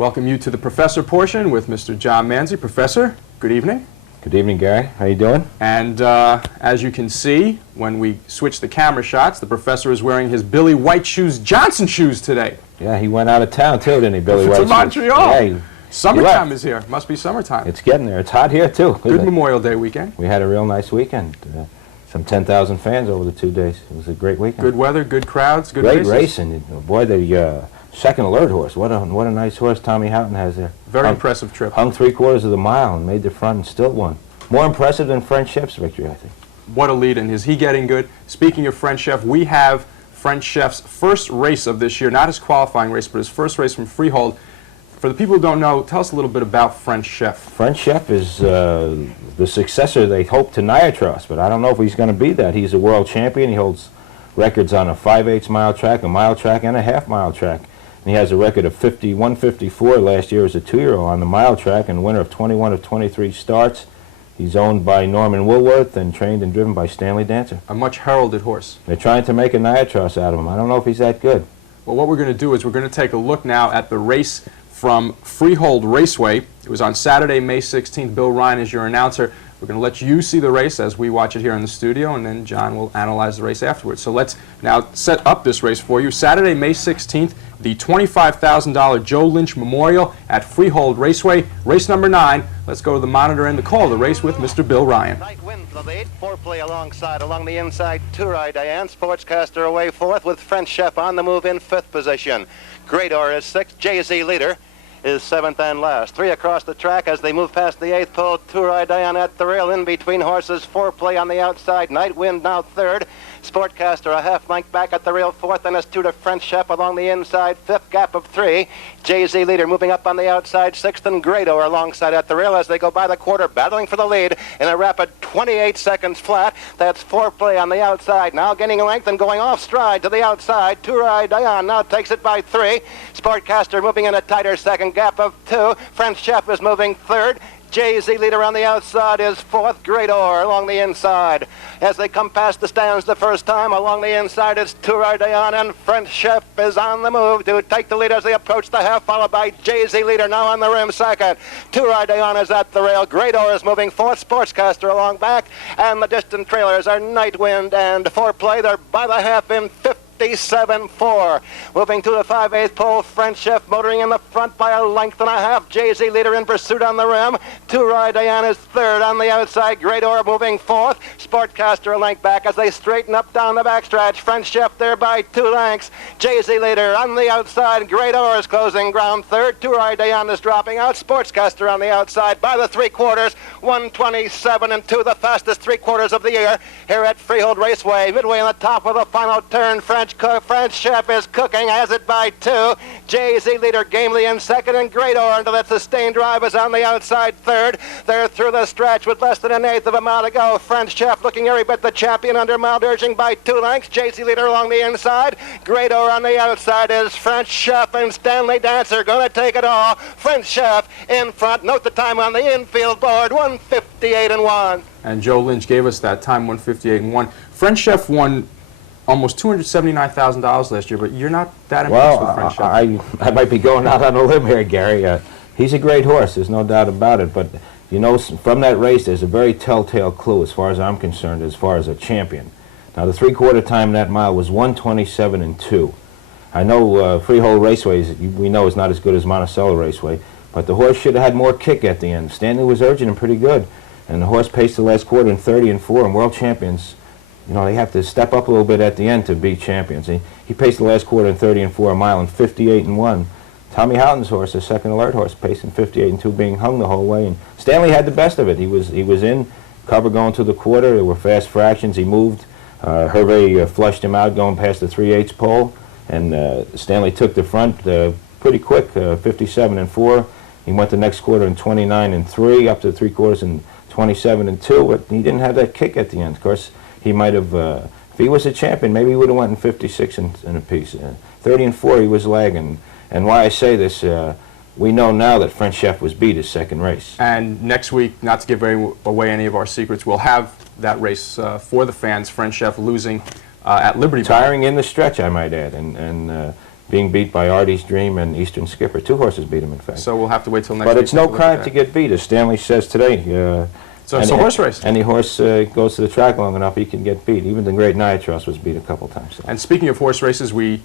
Welcome you to the Professor portion with Mr. John Manzi. Professor, good evening. Good evening, Gary. How you doing? And as you can see, when we switch the camera shots, the Professor is wearing his Billy White Shoes Johnson shoes today. Yeah, he went out of town too, didn't he, Billy White To Shoes? Montreal. Yeah, Summertime is here. Must be summertime. it's getting there. It's hot here too. Good Memorial Day weekend. We had a real nice weekend. Some 10,000 fans over the 2 days. It was a great weekend. Good weather, good crowds, good great races. racing. Boy, the second alert horse. What a nice horse Tommy Houghton has there. Very impressive trip. Hung 3/4 of the mile and made the front and still won. More impressive than French Chef's victory, I think. What a lead, and is he getting good? Speaking of French Chef, we have French Chef's first race of this year, not his qualifying race, but his first race from Freehold. For the people who don't know, tell us a little bit about French Chef. French Chef is the successor, they hope, to Niatros, but I don't know if he's going to be that. He's a world champion. He holds records on a 5/8 mile track, a mile track, and a half-mile track. And he has a record of 51-54 last year as a 2-year-old on the mile track and winner of 21 of 23 starts. He's owned by Norman Woolworth and trained and driven by Stanley Dancer. A much heralded horse. They're trying to make a Niatros out of him. I don't know if he's that good. Well, what we're going to do is we're going to take a look now at the race from Freehold Raceway. It was on Saturday, May 16th. Bill Ryan is your announcer. We're going to let you see the race as we watch it here in the studio, and then John will analyze the race afterwards. So let's now set up this race for you. Saturday, May 16th, the $25,000 Joe Lynch Memorial at Freehold Raceway. Race number 9. Let's go to the monitor and the call of the race with Mr. Bill Ryan. Night wind for the lead. Foreplay alongside. Along the inside, Tourai Diane. Sportscaster away 4th with French Chef on the move in 5th position. Grador is 6th. Jay-Z leader is 7th and last. 3 across the track as they move past the 8th pole. Tourai Diane at the rail in between horses. Foreplay on the outside. Night wind now 3rd. Sportcaster a half length back at the rail 4th, and it's 2 to French Chef along the inside. 5th gap of 3. Jay-Z leader moving up on the outside. 6th and Grador alongside at the rail as they go by the quarter, battling for the lead in a rapid 28 seconds flat. That's Foreplay on the outside. Now gaining length and going off stride to the outside. Tourai Diane now takes it by 3. Sportcaster moving in a tighter second, gap of 2. French Chef is moving 3rd. Jay-Z leader on the outside is 4th. Grador along the inside. As they come past the stands the first time, along the inside it's Tourai Diane, and French Chef is on the move to take the lead as they approach the half, followed by Jay-Z leader now on the rim 2nd. Tourai Diane is at the rail. Grador is moving 4th. Sportscaster along back, and the distant trailers are Night Wind and Foreplay. They're by the half in 57-4. Moving to the 5/8 pole, French Chef motoring in the front by a length and a half. Jay-Z leader in pursuit on the rim. Tourai Diane is 3rd on the outside. Grador moving 4th. Sportcaster a length back as they straighten up down the backstretch. French Chef there by 2 lengths. Jay-Z leader on the outside. Grador is closing ground 3rd. Tourai Diane is dropping out. Sportscaster on the outside by the 3/4. 1:27.2, the fastest 3/4 of the year here at Freehold Raceway. Midway in the top of the final turn, French Chef is cooking, has it by 2. Jay-Z leader gamely in 2nd, and Grador until that sustained drive is on the outside 3rd. They're through the stretch with less than 1/8 of a mile to go. French Chef looking every bit the champion under mild urging by 2 lengths. Jay-Z leader along the inside. Grador on the outside is French Chef, and Stanley Dancer going to take it all. French Chef in front. Note the time on the infield board, 1:58.1. And Joe Lynch gave us that time, 1:58.1. French Chef won almost $279,000 last year, but you're not that impressed with French Chef. I might be going out on a limb here, Gary. He's a great horse, there's no doubt about it, but you know, from that race there's a very telltale clue as far as I'm concerned, as far as a champion. Now the 3/4 time in that mile was 1:27.2. I know Freehold Raceway, we know, is not as good as Monticello Raceway, but the horse should have had more kick at the end. Stanley was urging him pretty good, and the horse paced the last quarter in 30-4, and world champions, you know, they have to step up a little bit at the end to be champions. He paced the last quarter in 30-4, a mile in 58-1. Tommy Houghton's horse, the second alert horse, pacing 58-2, being hung the whole way. And Stanley had the best of it. He was in cover going to the quarter. There were fast fractions. He moved. Hervé flushed him out going past the 3/8 pole, and Stanley took the front pretty quick, 57-4. He went the next quarter in 29-3, up to the 3/4 in 27-2, but he didn't have that kick at the end. Of course, he might have, if he was a champion, maybe he would have went in 56 and a piece. 30-4, he was lagging. And why I say this, we know now that French Chef was beat his second race. And next week, not to give away any of our secrets, we'll have that race for the fans, French Chef losing at Liberty. Tiring in the stretch, I might add. And being beat by Artie's Dream and Eastern Skipper. 2 horses beat him, in fact. So we'll have to wait till next But week it's no take a look at crime that. to get beat, as Stanley says today. So it's a horse race. Any horse goes to the track long enough, he can get beat. Even the great Niatros was beat a couple times. So. And speaking of horse races, we